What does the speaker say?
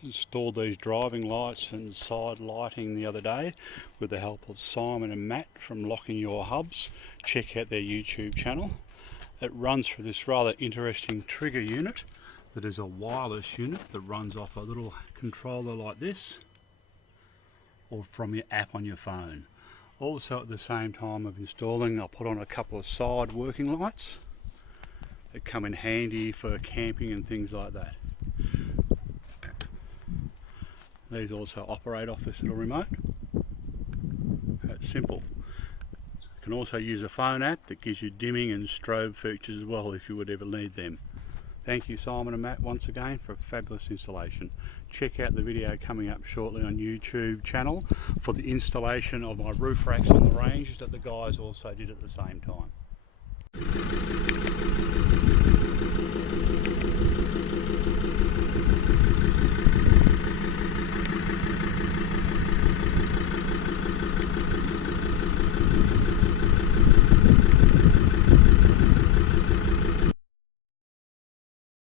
Installed these driving lights and side lighting the other day with the help of Simon and Matt from Locking Your Hubs. Check out their YouTube channel. It runs through this rather interesting trigger unit that is a wireless unit that runs off a little controller like this, or from your app on your phone. Also, at the same time of installing, I'll put on a couple of side working lights that come in handy for camping and things like that. These also operate off this little remote. That's simple. You can also use a phone app that gives you dimming and strobe features as well if you would ever need them. Thank you Simon and Matt once again for a fabulous installation. Check out the video coming up shortly on YouTube channel for the installation of my roof racks on the ranges that the guys also did at the same time.